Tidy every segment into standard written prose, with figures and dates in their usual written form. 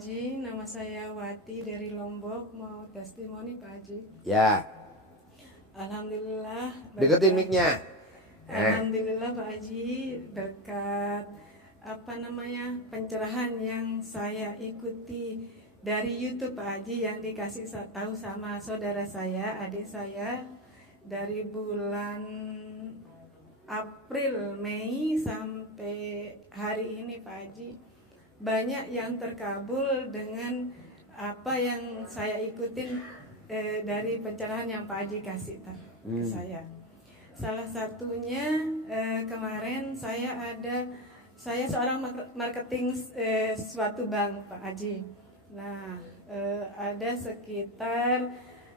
Haji, nama saya Wati dari Lombok, mau testimoni Pak Haji. Ya. Alhamdulillah. Deketin mic-nya. Alhamdulillah Pak Haji, berkat pencerahan yang saya ikuti dari YouTube Pak Haji yang dikasih tahu sama saudara saya, adik saya, dari bulan April, Mei sampai hari ini Pak Haji, banyak yang terkabul dengan apa yang saya ikutin dari pencerahan yang Pak Haji kasih ke saya. Salah satunya kemarin saya seorang marketing suatu bank Pak Haji. Nah, ada sekitar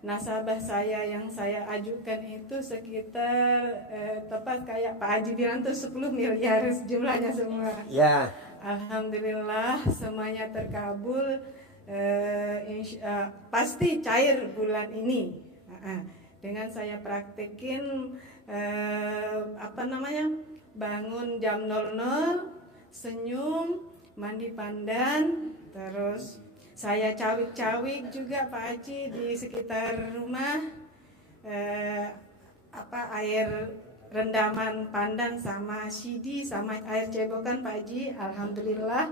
nasabah saya yang saya ajukan itu sekitar tepat kayak Pak Haji bilang tuh 10 miliar jumlahnya semua. Ya. Alhamdulillah semuanya terkabul, pasti cair bulan ini. Dengan saya praktekin bangun jam 00, senyum, mandi pandan, terus saya cawik-cawik juga Pak Haji di sekitar rumah, air rendaman pandan sama sidi sama air cebokan Pak Haji. Alhamdulillah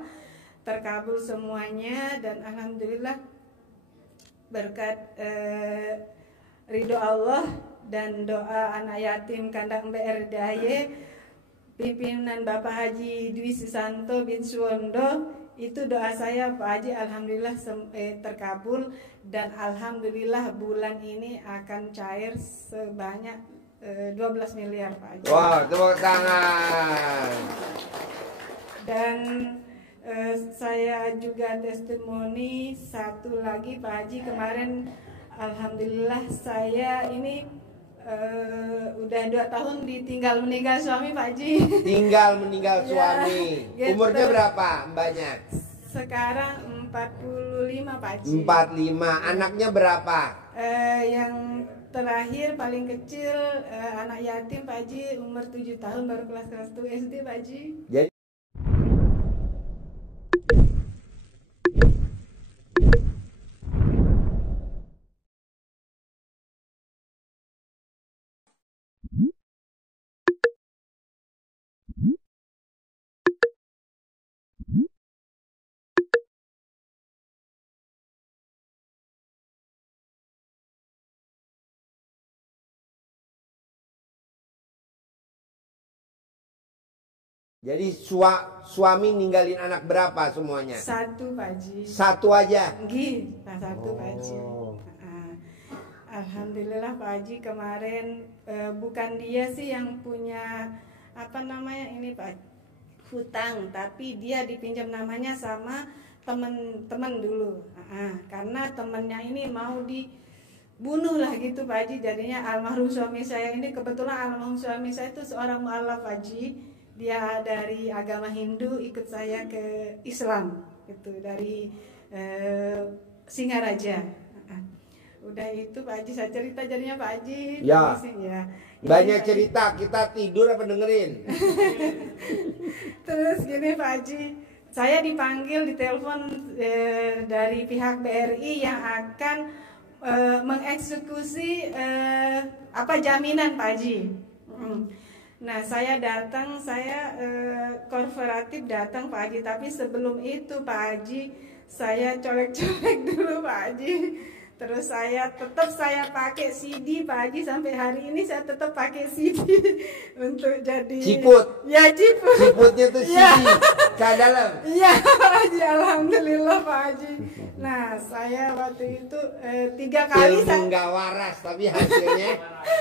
terkabul semuanya dan alhamdulillah berkat ridho Allah dan doa anak yatim kandang BRDAY pimpinan Bapak Haji Dwi Susanto bin Suwondo, itu doa saya Pak Haji alhamdulillah terkabul dan alhamdulillah bulan ini akan cair sebanyak 12 miliar Pak Haji. Wah, tepuk tangan. Dan saya juga testimoni satu lagi Pak Haji, kemarin alhamdulillah saya ini udah 2 tahun ditinggal meninggal suami Pak Haji. Tinggal meninggal suami. Ya, Umurnya berapa mbaknya? Sekarang 45 Pak Haji. 45. Anaknya berapa? Yang terakhir paling kecil anak yatim Pak Haji, umur 7 tahun, baru kelas 1 SD Pak Haji. Jadi suami ninggalin anak berapa semuanya? 1 Pak Haji. 1 aja? Nggih, 1 Pak Haji. Alhamdulillah Pak Haji kemarin bukan dia sih yang punya ini Pak, hutang, tapi dia dipinjam namanya sama teman-teman dulu. Karena temannya ini mau dibunuh lah gitu Pak Haji, jadinya almarhum suami saya ini, kebetulan almarhum suami saya itu seorang mualaf Pak Haji. Dia dari agama Hindu, ikut saya ke Islam gitu, dari Singaraja. Udah itu Pak Haji saya cerita jadinya Pak Haji. Ya. Ya. Banyak cerita, kita tidur apa dengerin? Terus gini Pak Haji, saya dipanggil di telepon dari pihak BRI yang akan mengeksekusi jaminan Pak Haji. Nah saya datang, korporatif datang Pak Haji, tapi sebelum itu Pak Haji saya colek-colek dulu Pak Haji. Terus saya pakai CD Pak Haji, sampai hari ini saya tetap pakai CD untuk jadi ciput. Ya ciput. Ciputnya tuh CD ke dalam. Iya Pak Haji, alhamdulillah Pak Haji. Nah saya waktu itu 3 kali saya nggak waras tapi hasilnya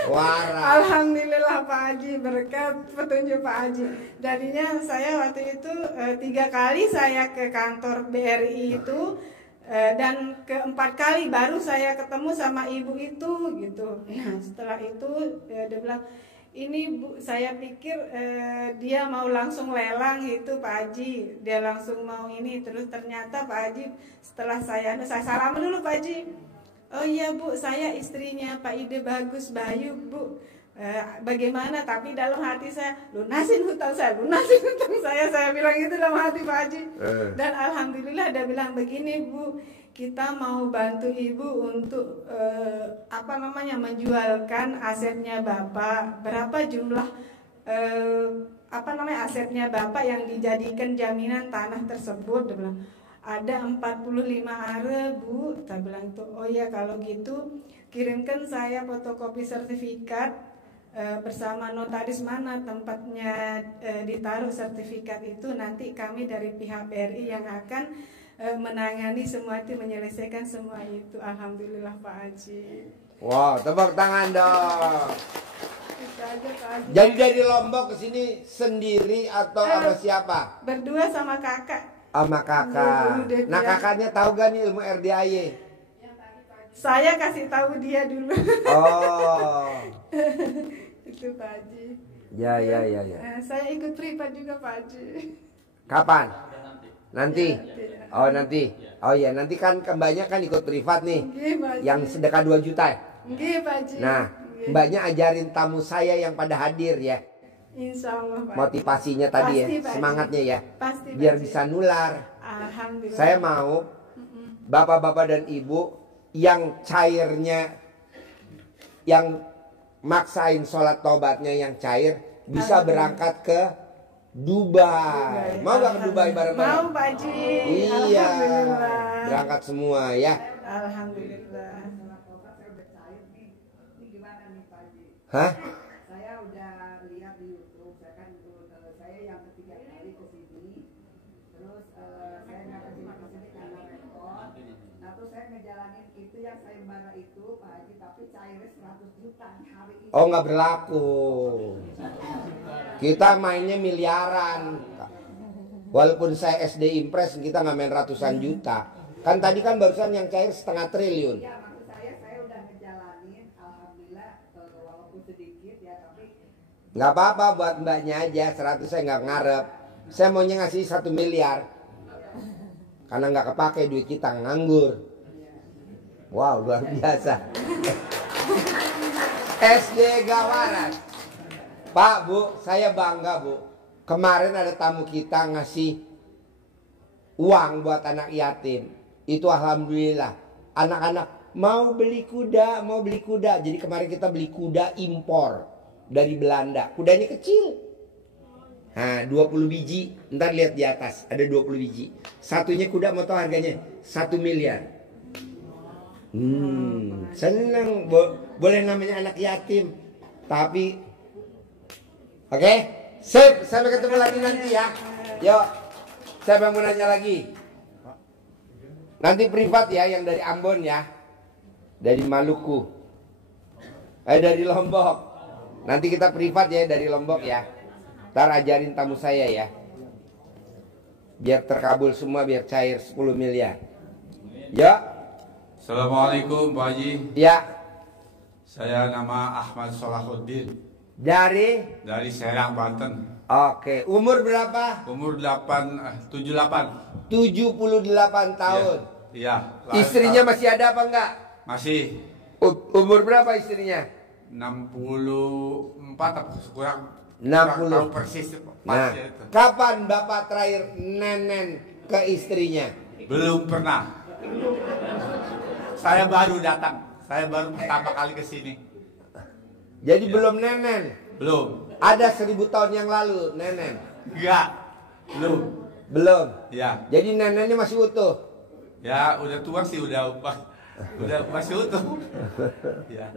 waras. Alhamdulillah Pak Haji, berkat petunjuk Pak Haji. Jadinya saya waktu itu 3 kali saya ke kantor BRI itu. Dan keempat kali baru saya ketemu sama ibu itu gitu. Nah setelah itu dia bilang, ini Bu, saya pikir dia mau langsung lelang gitu Pak Haji, dia langsung mau ini. Terus ternyata Pak Haji setelah saya salam dulu Pak Haji. Oh iya Bu, saya istrinya Pak Ide Bagus Bayu Bu. bagaimana, tapi dalam hati saya lunasin hutang saya bilang itu dalam hati Pak Haji. Dan alhamdulillah dia bilang begini, Bu, kita mau bantu Ibu untuk menjualkan asetnya Bapak. Berapa jumlah asetnya Bapak yang dijadikan jaminan tanah tersebut? Dia bilang ada 45 are, Bu. Saya bilang itu, oh ya kalau gitu kirimkan saya fotokopi sertifikat bersama notaris mana tempatnya ditaruh sertifikat itu, nanti kami dari pihak BRI yang akan menangani semua itu, menyelesaikan semua itu. Alhamdulillah Pak Haji. Wow, tepuk tangan dong. Itu aja Pak Haji. Jadi dari Lombok ke sini sendiri atau sama siapa? Berdua sama kakak. Sama kakak. Nah kakaknya tahu gak nih ilmu RDAY? Saya kasih tahu dia dulu. Oh. Itu Pak Haji. Ya. Saya ikut privat juga Pak Haji. Kapan? Nanti. Ya. Oh nanti. Oh ya nanti kan mbaknya kan ikut privat nih. Nggih, Pak Haji. Yang sedekah 2 juta. Nggih, Pak Haji. Nah, Nggih. mbaknya ajarin tamu saya yang pada hadir ya. Insya Allah Pak Haji. Motivasinya tadi ya, Pasti, Pak Haji. semangatnya ya. Pasti Pak Biar Haji. bisa nular. Alhamdulillah. Saya mau bapak-bapak dan ibu yang cairnya, yang maksain sholat tobatnya yang cair, bisa berangkat ke Dubai. Mau gak ke Dubai bareng-bareng? Mau Pak Haji. Iya, Alhamdulillah. berangkat semua ya. Alhamdulillah. Hah? Saya udah lihat di YouTube, saya kan saya yang ketiga kali ke sini, terus saya nggak ke sini karena repot. Nah terus saya ngejalanin itu yang sayembara itu Pak Haji, tapi cairnya 100 juta hari ini. Oh nggak berlaku. Kita mainnya miliaran. Walaupun saya SD Impres, kita nggak main ratusan juta. Kan tadi kan barusan yang cair 0,5 triliun. Ya maksud saya udah ngejalanin, alhamdulillah walaupun sedikit ya, tapi Nggak apa-apa buat mbaknya aja, 100 saya nggak ngarep. Saya maunya ngasih 1 miliar. Karena nggak kepake duit kita, nganggur. Wow, luar biasa. SD Gawaran. Pak, Bu, saya bangga, Bu. Kemarin ada tamu kita ngasih uang buat anak yatim. Itu alhamdulillah. Anak-anak mau beli kuda. Jadi kemarin kita beli kuda impor dari Belanda. Kudanya kecil. Nah, 20 biji. Ntar lihat di atas, ada 20 biji. Satunya kuda, mau tahu harganya? 1 miliar. Senang. Boleh namanya anak yatim. Tapi oke, sip, sampai ketemu lagi nanti ya. Yuk, siapa yang mau nanya lagi? Nanti privat ya, yang dari Ambon ya, dari Maluku, dari Lombok. Nanti kita privat ya dari Lombok ya. Ntar ajarin tamu saya ya, biar terkabul semua, biar cair 10 miliar. Ya. Assalamualaikum Pak Haji. Ya. Saya nama Ahmad Solahuddin Dari Serang, Banten. Oke, umur berapa? Umur 78. 78 tahun. Iya. Istrinya masih ada apa enggak? Masih Umur berapa istrinya? 64 atau kurang 60. tahu persis Nah, pasnya itu. kapan Bapak terakhir nenen ke istrinya? Belum pernah. Saya baru datang. Saya baru pertama kali ke sini. Jadi Ya. belum nenen. Belum. Ada 1000 tahun yang lalu nenen. Enggak. Belum. Belum. Ya. Jadi nenennya masih utuh. Ya, udah tua sih, udah masih utuh. Ya.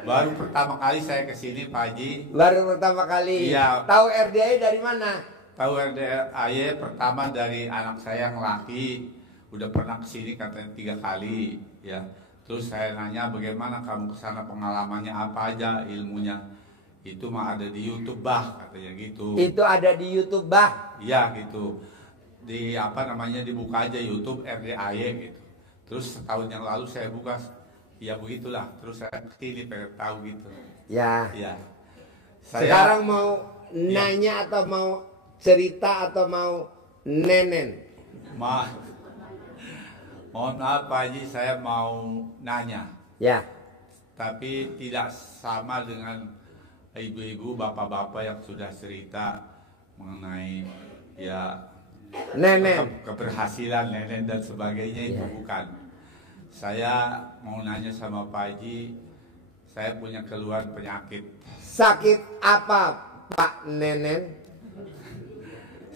Baru pertama kali saya ke sini Pak Haji. Baru pertama kali. Iya. Tahu RDA dari mana? Tahu RDAY pertama dari anak saya yang laki, udah pernah kesini katanya 3 kali, ya. Terus saya nanya bagaimana kamu kesana, pengalamannya apa aja, ilmunya. Itu mah ada di YouTube bah, katanya gitu. Itu ada di YouTube bah. Iya gitu. Di apa namanya, dibuka aja YouTube RDAY gitu. Terus setahun yang lalu saya buka, ya begitulah. Terus saya kesini pengen tahu gitu. Ya. Ya. Sekarang mau nanya atau mau cerita atau mau nenen? Mohon maaf Pak Haji, saya mau nanya. Ya. tapi tidak sama dengan ibu-ibu, bapak-bapak yang sudah cerita mengenai ya Nenek. keberhasilan nenek dan sebagainya. Itu bukan. Saya mau nanya sama Pak Haji, saya punya keluhan penyakit. Sakit apa Pak Nenen?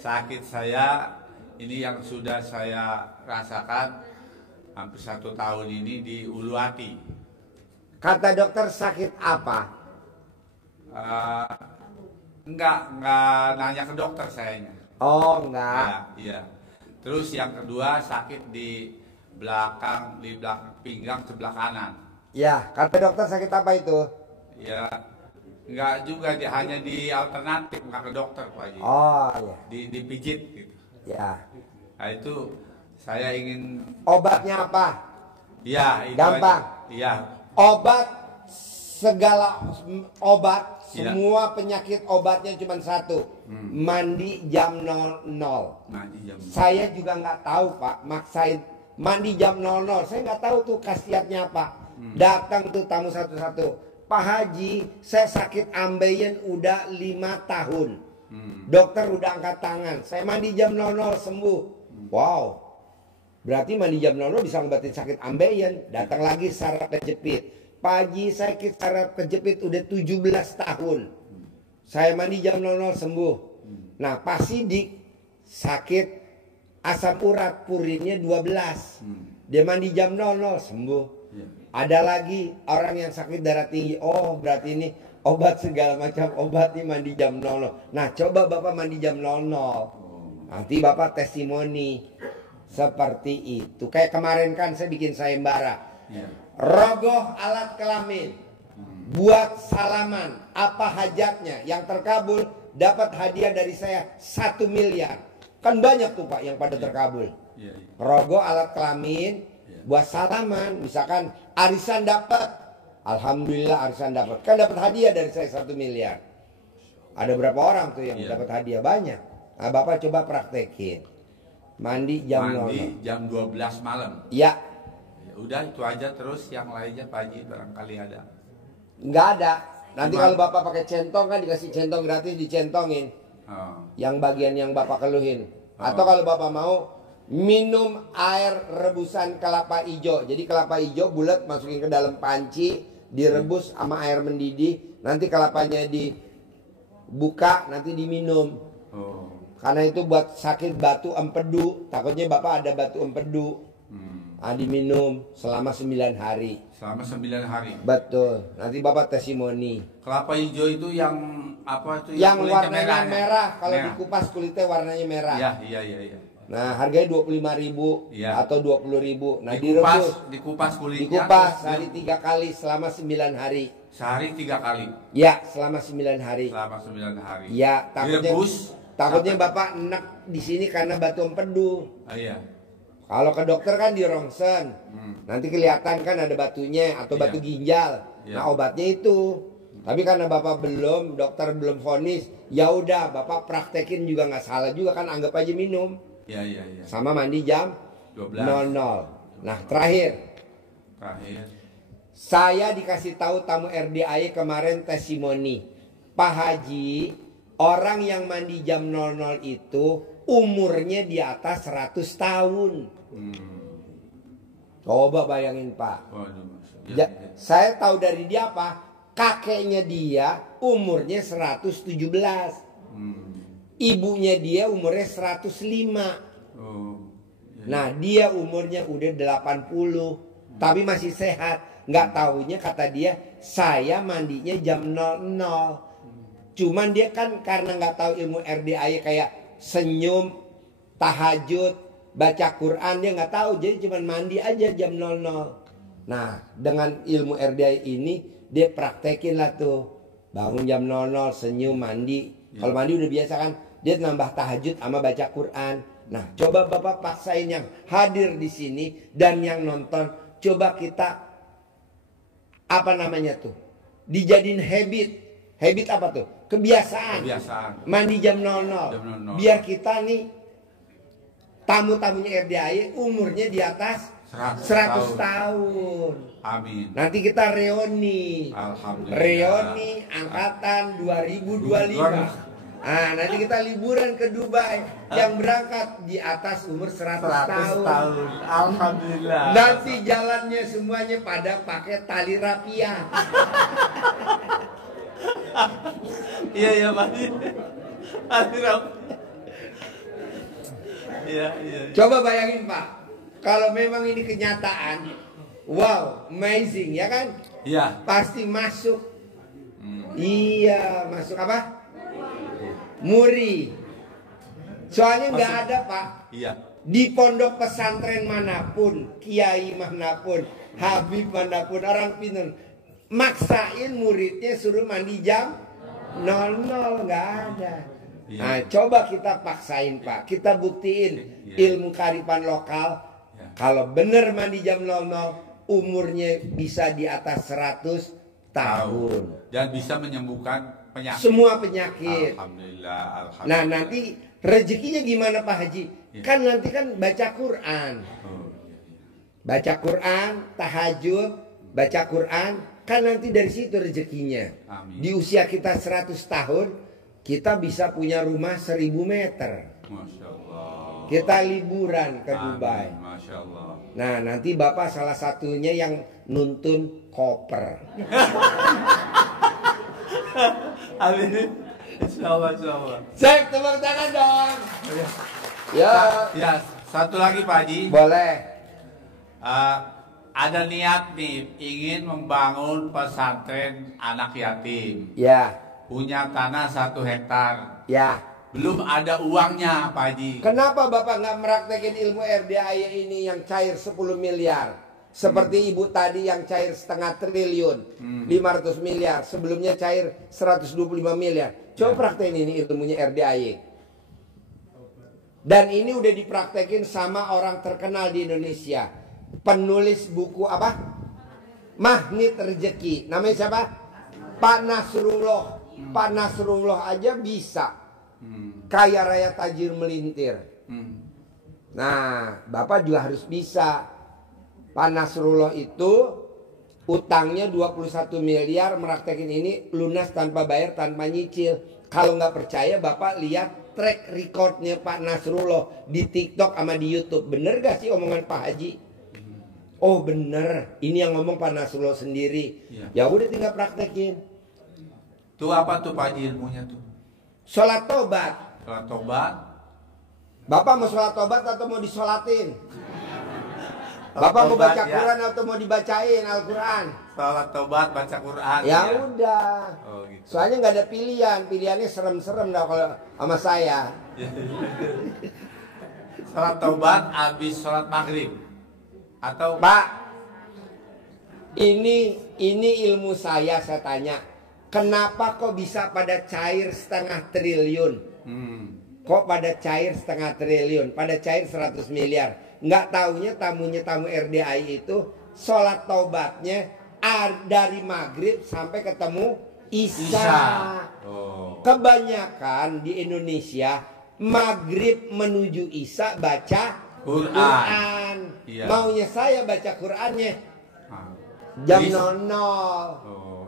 Sakit saya ini yang sudah saya rasakan hampir 1 tahun ini di ulu hati. Kata dokter sakit apa? Enggak nanya ke dokter sayanya. Oh enggak. Iya. Terus yang kedua sakit di belakang pinggang sebelah kanan. Ya, kata dokter sakit apa itu? Ya, enggak juga, hanya di alternatif, enggak ke dokter Pak Haji. Oh iya. Dipijit gitu. Ya. Nah itu saya ingin. Obatnya apa? Ya itu Gampang. aja. Iya. Obat, segala obat, Ya. semua penyakit obatnya cuma satu. Mandi jam 00. Mandi jam. Saya juga nggak tahu Pak, maksain mandi jam 00. Saya nggak tahu tuh khasiatnya apa. Datang tuh tamu satu-satu. Pak Haji, saya sakit ambeien udah 5 tahun. Dokter udah angkat tangan. Saya mandi jam 00 sembuh. Wow. Berarti mandi jam 00 bisa ngobatin sakit ambeien. Datang lagi saraf kejepit. Pak Haji, saya sakit saraf kejepit udah 17 tahun. Saya mandi jam 00 sembuh. Nah, Pak Sidik sakit asam urat purinnya 12. Dia mandi jam 00 sembuh. Ada lagi orang yang sakit darah tinggi. Oh, berarti ini obat segala macam obat nih mandi jam 00. Nah, coba Bapak mandi jam 00. Nanti Bapak testimoni seperti itu. Kayak kemarin kan saya bikin sayembara. Rogoh alat kelamin, buat salaman, apa hajatnya, yang terkabul dapat hadiah dari saya 1 miliar. Kan banyak tuh Pak yang pada terkabul. Rogoh alat kelamin, buat salaman, misalkan arisan dapat, alhamdulillah arisan dapat, kan dapat hadiah dari saya 1 miliar. Ada berapa orang tuh yang dapat hadiah? Banyak. Nah, Bapak coba praktekin. Mandi jam 00. Jam 12 malam. Ya. Udah itu aja, terus yang lainnya Pak Haji barangkali ada. Nggak ada. Nanti kalau Bapak pakai centong kan dikasih centong gratis, dicentongin. Yang bagian yang Bapak keluhin. Atau kalau Bapak mau minum air rebusan kelapa hijau. Jadi kelapa hijau bulat masukin ke dalam panci, direbus sama air mendidih. Nanti kelapanya dibuka, nanti diminum. Karena itu buat sakit batu empedu. Takutnya Bapak ada batu empedu. Diminum selama 9 hari. Selama 9 hari. Betul. Nanti Bapak testimoni. Kelapa hijau itu yang apa itu? Yang kulitnya warnanya merah. Kalau Merah. dikupas kulitnya warnanya merah. Iya. Nah, harganya 25.000 atau 20.000. Nah, direbus. Dikupas kulitnya. Dikupas sehari 3 kali selama 9 hari. Sehari 3 kali. Ya, selama 9 hari. Selama 9 hari. Ya, takutnya sampai- Bapak enak di sini karena batu empedu. Iya. Kalau ke dokter kan di rongsen. Nanti kelihatan kan ada batunya atau batu ginjal. Nah, obatnya itu. Tapi karena Bapak dokter belum vonis, ya udah Bapak praktekin juga nggak salah juga kan, anggap aja minum. Iya. Sama mandi jam 12. 00. Nah, terakhir. Saya dikasih tahu tamu RDAI kemarin testimoni. Pak Haji, orang yang mandi jam 00 itu umurnya di atas 100 tahun. Coba bayangin Pak. Saya tahu dari dia apa? Kakeknya dia umurnya 117. Ibunya dia umurnya 105. Nah, dia umurnya udah 80. Tapi masih sehat. Nggak taunya kata dia, saya mandinya jam 00. Cuman dia kan karena nggak tahu ilmu RDAI kayak senyum, tahajud, baca Quran, dia nggak tahu. Jadi cuman mandi aja jam 00. Nah, dengan ilmu RDAI ini dia praktekin lah tuh. Bangun jam 00, senyum, mandi. Kalau mandi udah biasa kan, dia nambah tahajud sama baca Quran. Nah, coba Bapak paksain yang hadir di sini dan yang nonton, coba kita dijadiin habit. Habit apa tuh? Kebiasaan. Mandi jam 00. Biar kita nih tamu-tamunya RDAI umurnya di atas 100 tahun. Amin. Nanti kita reuni. Alhamdulillah. Reuni angkatan 2025. Ah, nanti kita liburan ke Dubai. Yang berangkat di atas umur 100 tahun. Alhamdulillah. Nanti jalannya semuanya pada pakai tali rapia. Iya ya Pak. Tali rapia. Iya. Coba bayangin Pak, kalau memang ini kenyataan, wow, amazing ya kan? Iya. Pasti masuk. Iya, masuk apa? Muri. Soalnya nggak ada Pak. Iya. Di pondok pesantren manapun, kiai manapun, habib manapun, orang pintar maksain muridnya suruh mandi jam 00, nggak ada. Iya. Nah, coba kita paksain Pak, kita buktiin ilmu kearifan lokal. Kalau bener mandi jam 00, umurnya bisa di atas 100 tahun. Dan bisa menyembuhkan penyakit. Semua penyakit. Alhamdulillah. Nah, nanti rezekinya gimana Pak Haji? Ya. Kan nanti kan baca Quran. Baca Quran, tahajud, baca Quran, kan nanti dari situ rezekinya. Amin. Di usia kita 100 tahun, kita bisa punya rumah 1000 meter. Masya Allah. Kita liburan ke Dubai. Amin. Masya Allah. Nah, nanti Bapak salah satunya yang nuntun koper. Amin. Insyaallah. Cek tepuk tangan dong. Ya, Satu lagi Pak Haji. boleh. Ada niat nih ingin membangun pesantren anak yatim. Ya, Punya tanah 1 hektar. ya. Belum ada uangnya Pak Haji. Kenapa Bapak nggak meraktekin ilmu RDAY ini yang cair 10 miliar? Seperti Ibu tadi yang cair 1/2 triliun, 500 miliar. Sebelumnya cair 125 miliar. Coba praktekin ini ilmunya RDAY. Dan ini udah dipraktekin sama orang terkenal di Indonesia. Penulis buku apa? Magnet Rezeki. Namanya siapa? Pak Nasrullah. Pak Nasrullah aja bisa. Kaya raya tajir melintir. Nah, Bapak juga harus bisa. Pak Nasrullah itu utangnya 21 miliar, meraktekin ini lunas tanpa bayar, tanpa nyicil. Kalau nggak percaya Bapak lihat track recordnya Pak Nasrullah di TikTok sama di YouTube. Bener gak sih omongan Pak Haji? Oh bener, ini yang ngomong Pak Nasrullah sendiri. Ya udah tinggal praktekin. Tuh apa tuh Pak Haji ilmunya tuh? Sholat tobat. Sholat tobat. Bapak mau sholat tobat atau mau disolatin? Bapak mau baca Quran atau mau dibacain Al-Quran? Sholat tobat, baca Quran. Ya udah. Oh, gitu. Soalnya nggak ada pilihan. Pilihannya serem-serem dah kalau sama saya. Sholat tobat habis sholat maghrib. Atau Pak, ini ilmu saya tanya. Kenapa kok bisa pada cair 1/2 triliun? Kok pada cair 1/2 triliun? Pada cair 100 miliar. Nggak taunya tamu RDAI itu sholat taubatnya dari maghrib sampai ketemu isya. Kebanyakan di Indonesia maghrib menuju isya baca Quran. Iya. Maunya saya baca Qurannya jam 00.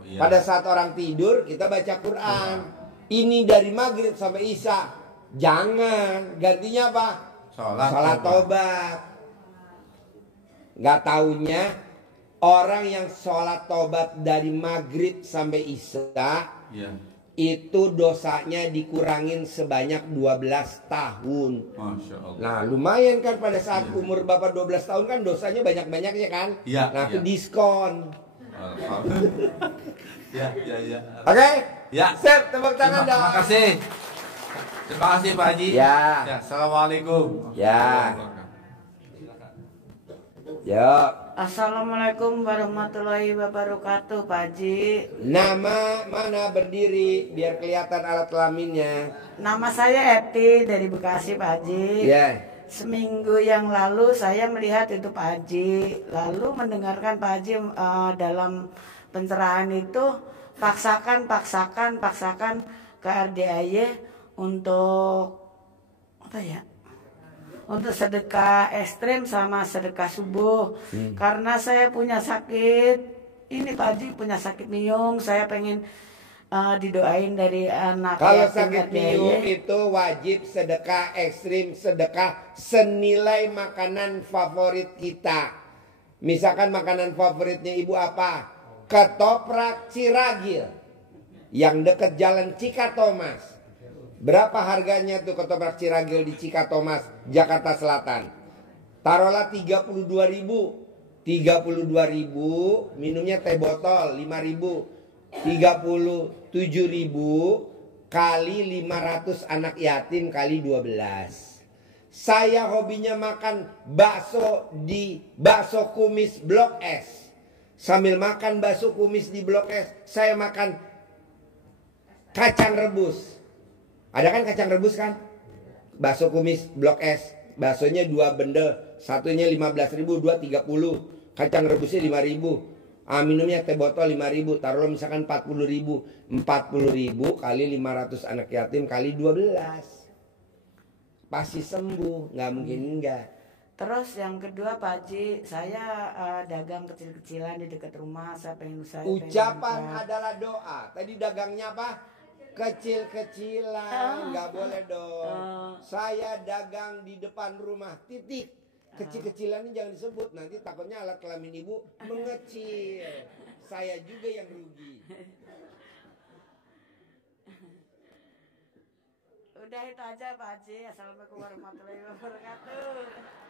Iya. Pada saat orang tidur kita baca Quran. Ini dari maghrib sampai isya. Jangan, gantinya apa? Sholat tobat. Gak taunya orang yang sholat tobat dari maghrib sampai isya, itu dosanya dikurangin sebanyak 12 tahun. Masya Allah. Nah lumayan kan pada saat umur Bapak 12 tahun kan dosanya banyak-banyaknya kan. Nah itu diskon. Ya. Oke? Ya. Sip, tepuk tangan dong. Terima kasih. Terima kasih Pak Haji. Ya. Assalamualaikum. Ya. Ya. Assalamualaikum warahmatullahi wabarakatuh, Pak Haji. Nama mana berdiri biar kelihatan alat kelaminnya. Nama saya Eti dari Bekasi, Pak Haji. Ya. Seminggu yang lalu saya melihat itu Pak Haji, lalu mendengarkan Pak Haji dalam pencerahan itu paksakan ke RDAY untuk apa ya? untuk sedekah ekstrim sama sedekah subuh. Karena saya punya sakit, ini Pak Haji punya sakit minum, saya pengen didoain dari anak Kalau yatim sakit piatu. minum itu wajib sedekah ekstrim, sedekah senilai makanan favorit kita. Misalkan makanan favoritnya ibu apa? Ketoprak Ciragil yang dekat jalan Cikatomas. Berapa harganya tuh ketoprak Ciragil di Cikatomas, Jakarta Selatan? Taruhlah 32.000. 32.000, minumnya teh botol 5.000. 37.000 kali 500 anak yatim kali 12. Saya hobinya makan bakso di bakso kumis Blok S. Sambil makan bakso kumis di Blok S, saya makan kacang rebus. Ada kan kacang rebus kan? Bakso kumis Blok S. Baksonya 2 bendel, satunya 15.000, 2 30. Kacang rebusnya 5.000. Minumnya teh botol 5.000, taruh misalkan 40.000. 40.000 kali 500 anak yatim kali 12. Pasti sembuh, nggak mungkin enggak. Terus yang kedua Pak Haji, saya dagang kecil-kecilan di dekat rumah, saya pengen usaha. Ucapan adalah doa. Tadi dagangnya apa? Kecil-kecilan, nggak boleh dong. Saya dagang di depan rumah, titik. Kecil-kecilan ini jangan disebut, nanti takutnya alat kelamin ibu mengecil. Saya juga yang rugi. Udah itu aja Pak Haji. Assalamualaikum warahmatullahi wabarakatuh.